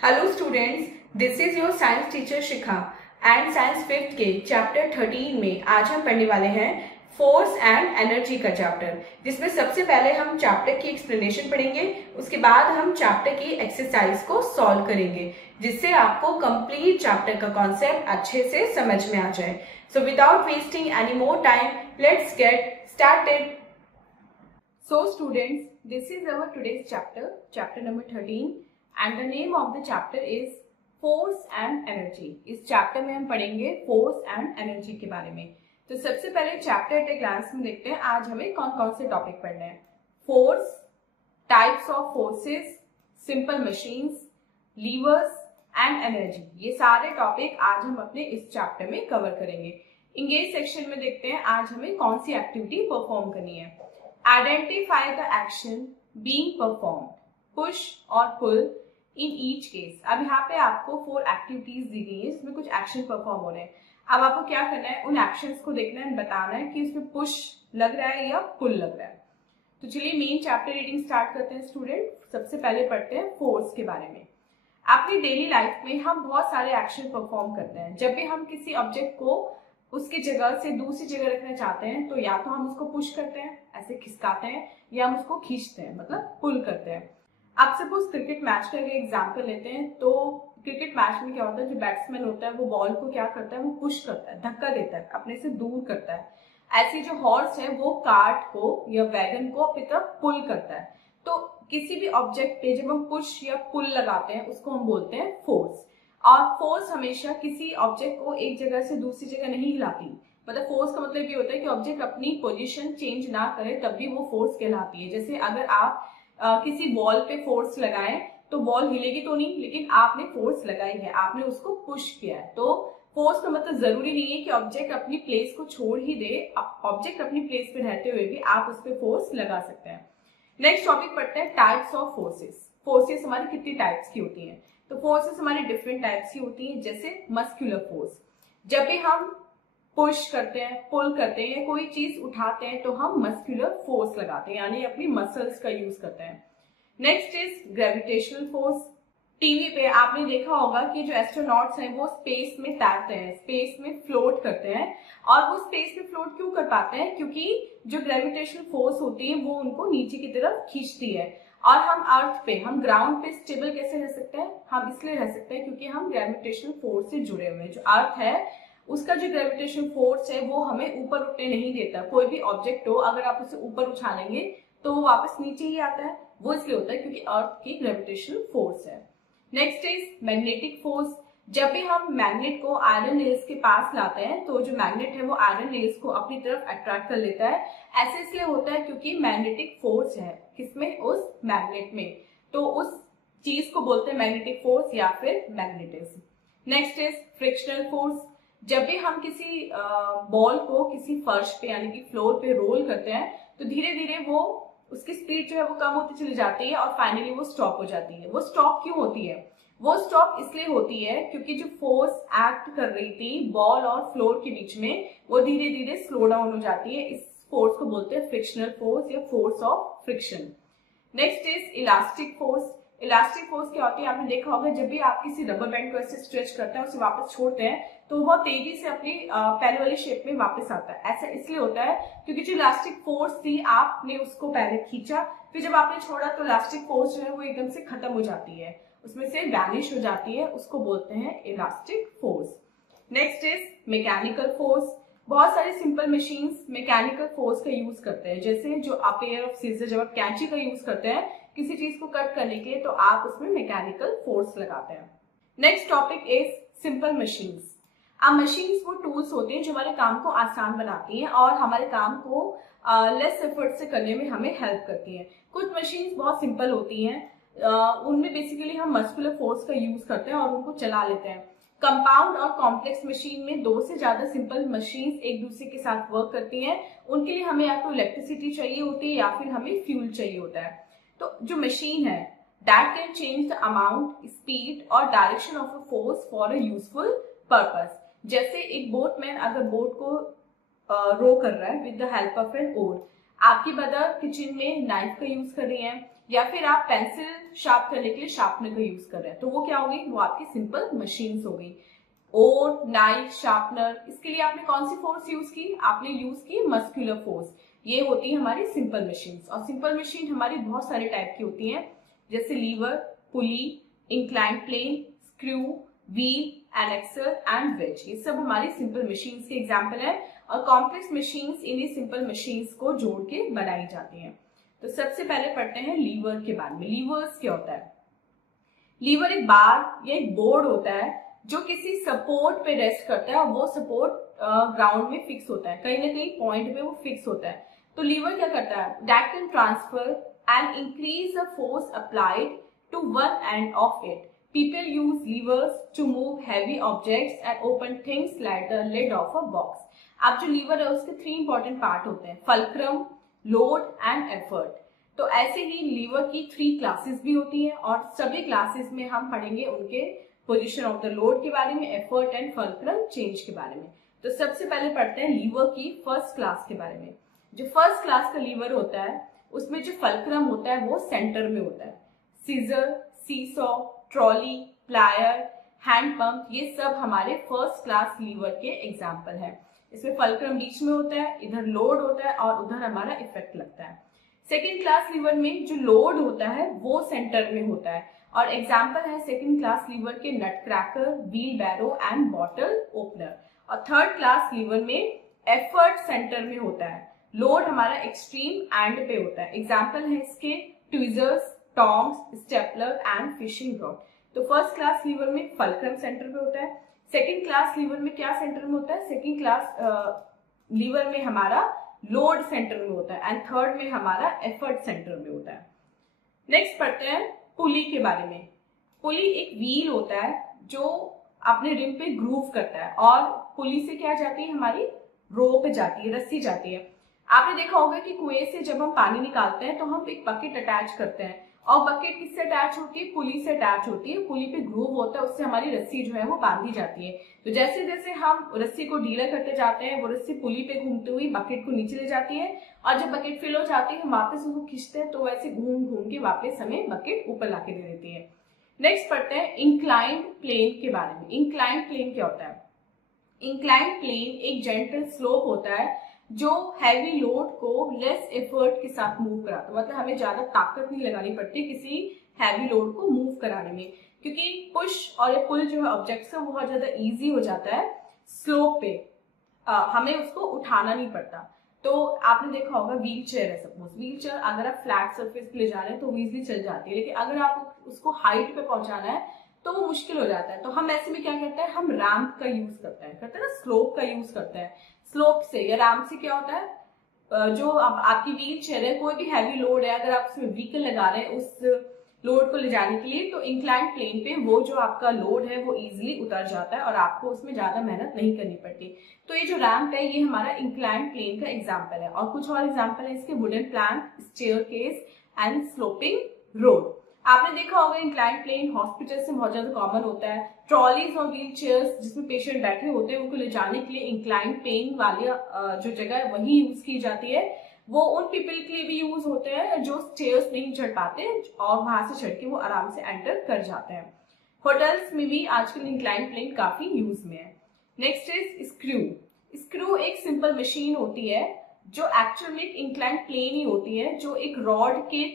Hello students, this is your science teacher Shikha and science fifth के chapter 13 में आज हम पढ़ने वाले हैं फोर्स एंड एनर्जी का चैप्टर, जिसमें सबसे पहले हम चैप्टर की एक्सप्लेनेशन पढ़ेंगे। उसके बाद हम चैप्टर की एक्सरसाइज को सॉल्व करेंगे, जिससे आपको कंप्लीट चैप्टर का कॉन्सेप्ट अच्छे से समझ में आ जाए। So without wasting any more time, let's get started. So students, this is our today's chapter number 13 and the name of the chapter is force and energy। इस चैप्टर में हम पढ़ेंगे फोर्स एंड एनर्जी के बारे में। तो सबसे पहले चैप्टर एट ए ग्लांस में देखते हैं आज हमें कौन कौन से टॉपिक पढ़ने हैं। Force, types of forces, simple machines, levers and energy, ये सारे टॉपिक आज हम अपने इस चैप्टर में कवर करेंगे। इंगेज सेक्शन में देखते हैं आज हमें कौन सी एक्टिविटी परफॉर्म करनी है। Identify the action being performed, push or pull in each case। अब यहाँ पे आपको 4 एक्टिविटीज दी गई है जिसमें कुछ एक्शन परफॉर्म हो रहे हैं। अब आपको क्या करना है, उन एक्शंस को देखना है, बताना है कि उसमें पुश लग रहा है या पुल लग रहा है। तो चलिए मेन चैप्टर रीडिंग स्टार्ट करते हैं स्टूडेंट। सबसे पहले पढ़ते हैं फोर्स के बारे में। अपनी डेली लाइफ में हम बहुत सारे एक्शन परफॉर्म करते हैं। जब भी हम किसी ऑब्जेक्ट को उसकी जगह से दूसरी जगह रखना चाहते हैं तो या तो हम उसको पुश करते हैं, ऐसे खिसकाते हैं, या हम उसको खींचते हैं, मतलब पुल करते हैं। अब सपोज क्रिकेट मैच का अगर एग्जांपल लेते हैं तो क्रिकेट मैच में क्या होता है, जो बैट्समैन होता है वो बॉल को क्या करता है, वो पुश करता है, धक्का देता है, अपने से दूर करता है। ऐसे जो हॉर्स है वो कार्ट को या वैगन को अपनी तरफ पुल करता है। तो किसी भी ऑब्जेक्ट पे जब हम पुश या पुल लगाते हैं उसको हम बोलते हैं फोर्स। और फोर्स हमेशा किसी ऑब्जेक्ट को एक जगह से दूसरी जगह नहीं हिलाती। मतलब फोर्स का मतलब ये होता है कि ऑब्जेक्ट अपनी पोजीशन चेंज ना करे तब भी वो फोर्स कहलाती है। जैसे अगर आप किसी बॉल पे फोर्स लगाएं तो बॉल हिलेगी तो नहीं, लेकिन आपने फोर्स लगाई है, आपने उसको पुश किया है। तो फोर्स का मतलब जरूरी नहीं है कि ऑब्जेक्ट अपनी प्लेस को छोड़ ही दे, ऑब्जेक्ट अपनी प्लेस पे रहते हुए भी आप उस पर फोर्स लगा सकते हैं। नेक्स्ट टॉपिक पढ़ते हैं टाइप्स ऑफ फोर्सेस। फोर्सेस हमारी कितनी टाइप्स की होती हैं? तो फोर्सेस हमारी डिफरेंट टाइप्स की होती हैं। जैसे मस्कुलर फोर्स, जब भी हम पुश करते हैं, पुल करते हैं, कोई चीज उठाते हैं तो हम मस्कुलर फोर्स लगाते हैं, यानी अपनी मसल्स का यूज करते हैं। Next is gravitational force. TV पे आपने देखा होगा कि जो एस्ट्रोनॉट्स हैं वो स्पेस में तैरते हैं, स्पेस में फ्लोट करते हैं। और वो स्पेस में फ्लोट क्यों कर पाते हैं? क्योंकि जो ग्रेविटेशनल फोर्स होती है वो उनको नीचे की तरफ खींचती है। और हम अर्थ पे, हम ग्राउंड पे स्टेबल कैसे रह सकते हैं? हम इसलिए रह सकते हैं क्योंकि हम ग्रेविटेशनल फोर्स से जुड़े हुए हैं। जो अर्थ है उसका जो ग्रेविटेशनल फोर्स है वो हमें ऊपर उठने नहीं देता। कोई भी ऑब्जेक्ट हो, अगर आप उसे ऊपर उछालेंगे तो वो वापस नीचे ही आता है। वो इसलिए होता है क्योंकि अर्थ की ग्रेविटेशनल फोर्स है। Next is magnetic force. जब भी हम मैग्नेट को आयरन रेल्स के पास लाते हैं तो जो मैग्नेट है वो आयरन रेल्स को अपनी तरफ अट्रैक्ट कर लेता है। ऐसे इसलिए होता है क्योंकि मैग्नेटिक फोर्स है किसमें? उस मैग्नेट में। तो उस चीज को बोलते हैं मैग्नेटिक फोर्स या फिर magnetism. Next is frictional force. जब भी हम किसी बॉल को किसी फर्श पे यानी कि फ्लोर पे रोल करते हैं तो धीरे धीरे वो उसकी स्पीड जो है वो कम होती चली जाती है और फाइनली वो स्टॉप हो जाती है। वो स्टॉप क्यों होती है? वो स्टॉप इसलिए होती है क्योंकि जो फोर्स एक्ट कर रही थी बॉल और फ्लोर के बीच में वो धीरे धीरे स्लो डाउन हो जाती है। इस फोर्स को बोलते हैं फ्रिक्शनल फोर्स या force of friction. Next is elastic force. Elastic force क्या होती है? आपने देखा होगा जब भी आप किसी रबर बैंड को ऐसे स्ट्रेच करते हैं, उसे वापस छोड़ते हैं तो वह तेजी से अपनी पहले वाली शेप में वापस आता है। ऐसा इसलिए होता है क्योंकि जो इलास्टिक फोर्स थी आपने उसको पहले खींचा, फिर जब आपने छोड़ा तो इलास्टिक फोर्स जो है वो एकदम से खत्म हो जाती है, उसमें से वैनिश हो जाती है। उसको बोलते हैं elastic force. Next is mechanical force. बहुत सारी सिंपल मशीन्स मैकेनिकल फोर्स का यूज करते हैं। जैसे जो आप पेयर ऑफ सीजर, जब आप कैंची का यूज करते हैं किसी चीज को कट करने के लिए तो आप उसमें मैकेनिकल फोर्स लगाते हैं। Next topic is simple machines. अब मशीन्स वो टूल्स होते हैं जो हमारे काम को आसान बनाती हैं और हमारे काम को लेस एफर्ट से करने में हमें हेल्प करती हैं। कुछ मशीन्स बहुत सिंपल होती हैं, उनमें बेसिकली हम मस्कुलर फोर्स का यूज करते हैं और उनको चला लेते हैं। कंपाउंड और कॉम्प्लेक्स मशीन में 2 से ज्यादा सिंपल मशीन्स एक दूसरे के साथ वर्क करती हैं। उनके लिए हमें या तो इलेक्ट्रिसिटी चाहिए होती है या फिर हमें फ्यूल चाहिए होता है। तो जो मशीन है that can change the amount, speed और direction of a force for a useful purpose. जैसे एक बोटमैन अगर बोट को रो कर रहा है with the help of an oar, आपकी मदर किचन में नाइफ का यूज कर रही है, या फिर आप पेंसिल शार्प करने के लिए शार्पनर का यूज कर रहे हैं, तो वो क्या हो गई, वो आपकी सिंपल मशीन्स हो गई। ओर, नाइफ, शार्पनर, इसके लिए आपने कौन सी फोर्स यूज की, आपने यूज की मस्कुलर फोर्स। ये होती है हमारी सिंपल मशीन्स। और सिंपल मशीन हमारी बहुत सारे टाइप की होती हैं, जैसे lever, pulley, inclined plane, screw, wheel, and axle and wedge. ये सब हमारी सिंपल मशीन्स के एग्जाम्पल है। और कॉम्प्लेक्स मशीन्स इन्हीं सिंपल मशीन्स को जोड़ के बनाई जाती हैं। तो सबसे पहले पढ़ते हैं लीवर के बारे में। लीवर्स क्या होता है? लीवर एक बार या एक बोर्ड होता है जो किसी सपोर्ट पे रेस्ट करता है, और वो सपोर्ट ग्राउंड में फिक्स होता है, कहीं ना कहीं पॉइंट पे वो फिक्स होता है। तो लीवर क्या करता है, that can transfer and increase the force applied to one end of it. People use levers to move heavy objects and open things like the lid of a box. अब जो liver है उसके 3 important part होते हैं, fulcrum, load and effort. तो ऐसे ही liver की 3 classes भी होती हैं, और सभी क्लासेस में हम पढ़ेंगे उनके पोजीशन ऑफ द लोड के बारे में, एफर्ट एंड फल्क्रम चेंज के बारे में। तो सबसे पहले पढ़ते हैं लीवर की फर्स्ट क्लास के बारे में। जो फर्स्ट क्लास का लीवर होता है उसमें जो फल्क्रम होता है वो सेंटर में होता है। Scissor, seesaw, trolley, plier, hand pump, ये सब हमारे फर्स्ट क्लास लीवर के एग्जाम्पल हैं। इसमें फल्क्रम बीच में होता है, इधर लोड होता है और उधर हमारा इफेक्ट लगता है। सेकेंड क्लास लीवर में जो लोड होता है वो सेंटर में होता है, और एग्जाम्पल है सेकेंड क्लास लीवर के nutcracker, wheelbarrow and bottle opener. और थर्ड क्लास लीवर में एफर्ट सेंटर में होता है, लोड हमारा एक्सट्रीम एंड पे होता है। एग्जाम्पल है इसके tweezers, tongs, stapler and fishing rod. तो फर्स्ट क्लास लीवर में फल्क्रम सेंटर पे होता है, सेकंड क्लास लीवर में क्या सेंटर में होता है, सेकंड क्लास लीवर में हमारा लोड सेंटर में होता है, एंड थर्ड में हमारा एफर्ट सेंटर में होता है। नेक्स्ट पढ़ते हैं पुली के बारे में। पुली एक व्हील होता है जो अपने रिम पे ग्रूव करता है, और पुली से क्या जाती है, हमारी रोप जाती है, रस्सी जाती है। आपने देखा होगा कि कुएं से जब हम पानी निकालते हैं तो हम एक बकेट अटैच करते हैं, और बकेट किससे अटैच होती है, पुली से अटैच होती है। पुली पे ग्रूव होता है, उससे हमारी रस्सी जो है वो बांधी जाती है। तो जैसे जैसे हम रस्सी को ढीला करते जाते हैं, वो रस्सी पुली पे घूमते हुए बकेट को नीचे ले जाती है, और जब बकेट फिल हो जाती है हम वापस उसको खींचते हैं, तो वैसे घूम घूम के वापस हमें बकेट ऊपर लाके दे देती है। नेक्स्ट पढ़ते हैं इंक्लाइंड प्लेन के बारे में। इंक्लाइंड प्लेन क्या होता है? इंक्लाइंड प्लेन एक जेंटल स्लोप होता है जो हैवी लोड को लेस एफर्ट के साथ मूव कराता है। मतलब हमें ज्यादा ताकत नहीं लगानी पड़ती किसी हैवी लोड को मूव कराने में, क्योंकि पुश और पुल जो है ऑब्जेक्ट से बहुत ज्यादा इजी हो जाता है स्लोप पे, हमें उसको उठाना नहीं पड़ता। तो आपने देखा होगा व्हील चेयर है, सपोज व्हील चेयर अगर आप फ्लैट सरफेस पे ले जा रहे हैं तो इजीली चल जाती है, लेकिन अगर आप उसको हाइट पे पहुंचाना है तो वो मुश्किल हो जाता है। तो हम ऐसे में क्या करते हैं, हम रैंप का यूज करते हैं ना, स्लोप का यूज करते हैं। स्लोप से या रैंप से क्या होता है, जो आपकी व्हील चेयर है, कोई भी हैवी लोड है, अगर आप उसमें व्हीकल लगा रहे हैं उस लोड को ले जाने के लिए, तो इंक्लाइंड प्लेन पे वो जो आपका लोड है वो इजीली उतर जाता है और आपको उसमें ज्यादा मेहनत नहीं करनी पड़ती। तो ये जो रैंप है ये हमारा इंक्लाइंड प्लेन का एग्जाम्पल है। और कुछ और एग्जाम्पल है इसके, wooden plank, staircase and sloping road. आपने देखा होगा इंक्लाइंड प्लेन हॉस्पिटल से बहुत ज्यादा कॉमन होता है। ट्रॉलीज और व्हील चेयर्स जिसमें पेशेंट बैठे होते हैं उनको ले जाने के लिए इंक्लाइंड प्लेन वाली जो जगह है वही यूज की जाती है। वो उन पीपल के लिए भी यूज होते हैं जो स्टेयर्स नहीं चढ़ पाते और वहां से चढ़ के वो आराम से एंटर कर जाते हैं। होटल्स में भी आजकल इंक्लाइंड प्लेन काफी यूज में है। Next is screw. स्क्रू एक सिंपल मशीन होती है जो एक्चुअल में एक इंक्लाइंड प्लेन ही होती है, जो एक रॉड के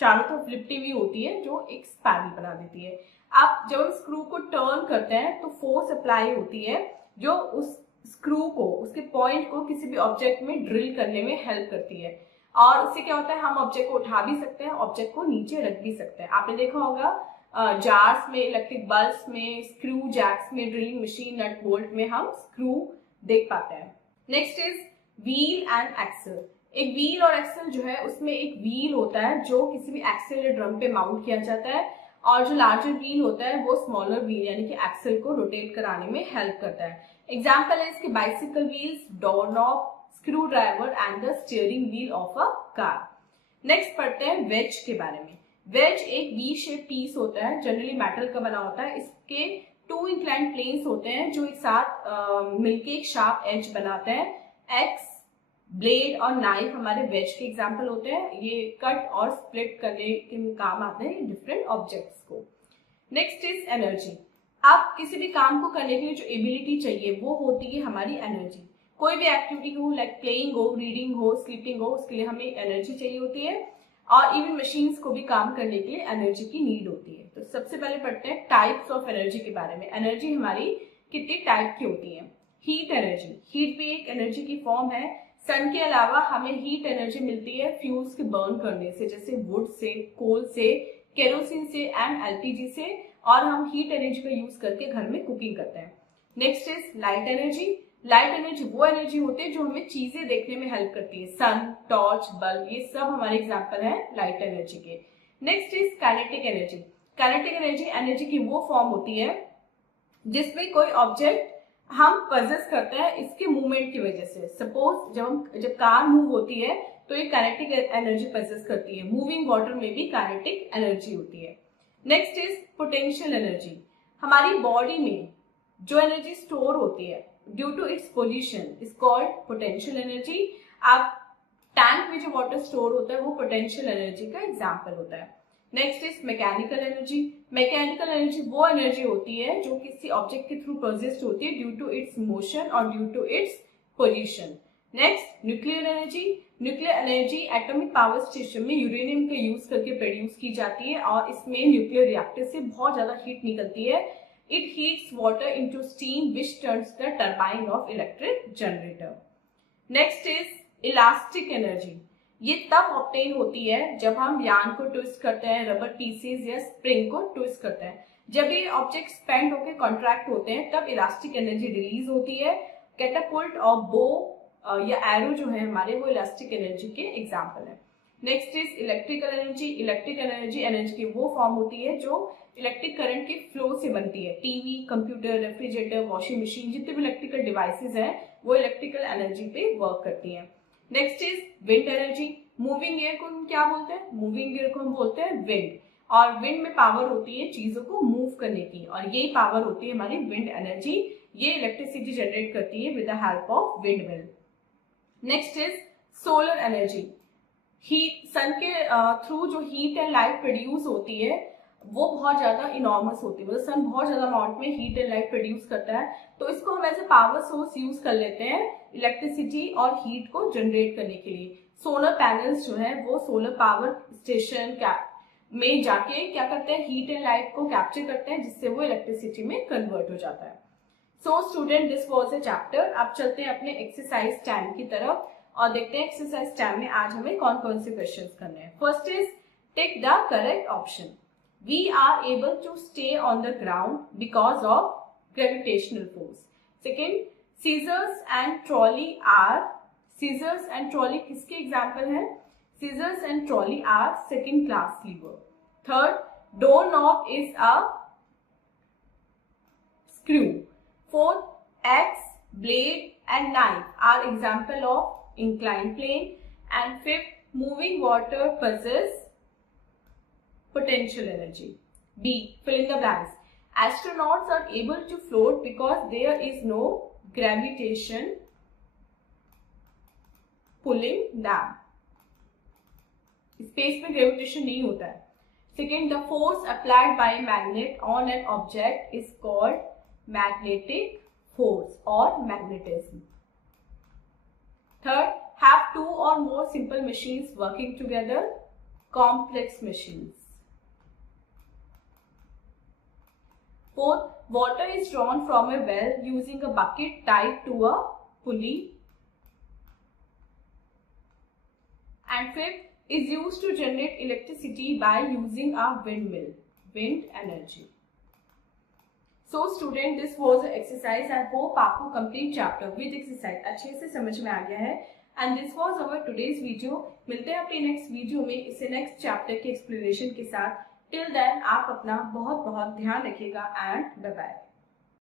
चारों तरफ लिपटी हुई होती है जो एक स्पैरल बना देती है। आप जब स्क्रू को टर्न करते हैं तो फोर्स अप्लाई होती है जो उस स्क्रू को, उसके पॉइंट को किसी भी ऑब्जेक्ट में ड्रिल करने में हेल्प करती है। और उससे क्या होता है, हम ऑब्जेक्ट को उठा भी सकते हैं, ऑब्जेक्ट को नीचे रख भी सकते हैं। आपने देखा होगा जार्स में, इलेक्ट्रिक बल्ब्स में, स्क्रू जैक्स में, ड्रिलिंग मशीन, नट बोल्ट में हम स्क्रू देख पाते हैं। Next is wheel and axle. एक व्हील और एक्सल जो है उसमें एक व्हील होता है जो किसी भी एक्सल या ड्रम पे माउंट किया जाता है, और जो लार्जर व्हील होता है वो स्मॉलर व्हील यानी कि एक्सल को रोटेट कराने में हेल्प करता है। एग्जाम्पल है इसके bicycle wheels, door knob, screw driver and the steering wheel of a car. Next पढ़ते हैं वेज के बारे में। वेज एक वी शेप पीस होता है, जनरली मेटल का बना होता है। इसके 2 इंक्लाइंड प्लेन्स होते हैं जो एक साथ मिलके एक शार्प एज बनाते हैं, एक्स ब्लेड और नाइफ हमारे वेज के एग्जाम्पल होते हैं, ये कट और स्प्लिट करने के काम आते हैं डिफरेंट ऑब्जेक्ट्स को। Next is energy. अब किसी भी काम को करने के लिए जो एबिलिटी चाहिए वो होती है हमारी एनर्जी। कोई भी एक्टिविटी हो, लाइक प्लेइंग हो, रीडिंग हो, स्लीपिंग हो, उसके लिए हमें एनर्जी चाहिए होती है। और इवन मशीन्स को भी काम करने के लिए एनर्जी की नीड होती है। तो सबसे पहले पढ़ते हैं टाइप्स ऑफ एनर्जी के बारे में। एनर्जी हमारी कितनी टाइप की होती है। हीट एनर्जी, हीट भी एक एनर्जी की फॉर्म है। सन के अलावा हमें हीट एनर्जी मिलती है फ्यूल्स के बर्न करने से, जैसे वुड से, कोल से, केरोसिन से एंड एलपीजी से, और हम हीट एनर्जी का यूज करके घर में कुकिंग करते हैं। Next is light energy. Light energy वो एनर्जी होती है जो हमें चीजें देखने में हेल्प करती है। सन, टॉर्च, बल्ब, ये सब हमारे एग्जांपल हैं लाइट एनर्जी के। Next is kinetic energy. Kinetic energy energy की वो फॉर्म होती है जिसमें कोई ऑब्जेक्ट हम पजेस करते हैं इसके मूवमेंट की वजह से। सपोज जब कार मूव होती है तो ये काइनेटिक एनर्जी पजेस करती है। मूविंग वाटर में भी काइनेटिक एनर्जी होती है। Next is potential energy. हमारी बॉडी में जो एनर्जी स्टोर होती है due to its position is called potential energy. अब टैंक में जो वाटर स्टोर होता है वो पोटेंशियल एनर्जी का एग्जाम्पल होता है। Next is mechanical energy. Mechanical energy वो एनर्जी होती है जो किसी ऑब्जेक्ट के थ्रू प्रोड्यूस्ड होती है ड्यू टू इट्स मोशन और due to its position. Next nuclear energy. Nuclear energy atomic power station में यूरेनियम का यूज करके प्रोड्यूस की जाती है और इसमें न्यूक्लियर रिएक्टर से बहुत ज्यादा हीट निकलती है। It heats water into steam which turns the turbine of electric generator. Next is elastic energy. ये तब ऑब्टेन होती है जब हम यार्न को ट्विस्ट करते हैं, रबर पीसेस या स्प्रिंग को ट्विस्ट करते हैं। जब ये ऑब्जेक्ट स्पेंड होकर कॉन्ट्रैक्ट होते हैं तब इलास्टिक एनर्जी रिलीज होती है। कैटापुल्ट और बो या एरो जो है हमारे वो इलास्टिक एनर्जी के एग्जाम्पल है। Next is electrical energy. Electric energy energy की वो फॉर्म होती है जो इलेक्ट्रिक करंट के फ्लो से बनती है। TV, computer, refrigerator, washing machine, जितने भी इलेक्ट्रिकल डिवाइसेस हैं वो इलेक्ट्रिकल एनर्जी पे वर्क करती हैं। Next is wind energy. Moving air को हम क्या बोलते हैं? मूविंग एयर को हम बोलते हैं विंड। और विंड में पावर होती है चीजों को मूव करने की और यही पावर होती है हमारी विंड एनर्जी। ये इलेक्ट्रिसिटी जनरेट करती है with the help of windmill. Next is solar energy. Heat, sun के थ्रू जो हीट एंड लाइट प्रोड्यूस होती है वो बहुत ज्यादा इनॉर्मस होती है। मतलब सन बहुत ज्यादा अमाउंट में हीट एंड लाइट प्रोड्यूस करता है तो इसको हम as a power source use कर लेते हैं इलेक्ट्रिसिटी और हीट को जनरेट करने के लिए। सोलर पैनल्स जो है वो सोलर पावर स्टेशन में जाके क्या करते हैं, हीट एंड लाइट को कैप्चर करते हैं जिससे वो इलेक्ट्रिसिटी में कन्वर्ट हो जाता है। So student, this was a chapter. अब चलते हैं अपने एक्सरसाइज 10 की तरफ और देखते हैं एक्सरसाइज 10 में आज हमें कौन कौन से क्वेश्चंस करने हैं। First is tick the correct option. We are able to stay on the ground because of gravitational force. Second, scissors and trolley किसके एग्जाम्पल हैं? Scissors and trolley are second class lever. Third, doorknob is a screw. Fourth, axe, blade and knife are example of inclined plane. And fifth, moving water possess potential energy. B, fill in the blanks. Astronauts are able to float because there is no gravitation pulling them. Space में gravitation नहीं होता है। Second, the force applied by magnet on an object is called magnetic force और magnetism. Third, have to और more simple machines working together, complex machines. Fourth, water is drawn from a well using a bucket tied to a pulley. And fifth, is used to generate electricity by using a windmill, wind energy. So student, this was an exercise. I hope आपको complete chapter with exercise अच्छे से समझ में आ गया है। And this was our today's video. मिलते हैं अपने next video में इसे next chapter के explanation के साथ। टिल देन आप अपना बहुत बहुत ध्यान रखिएगा एंड बाय बाय।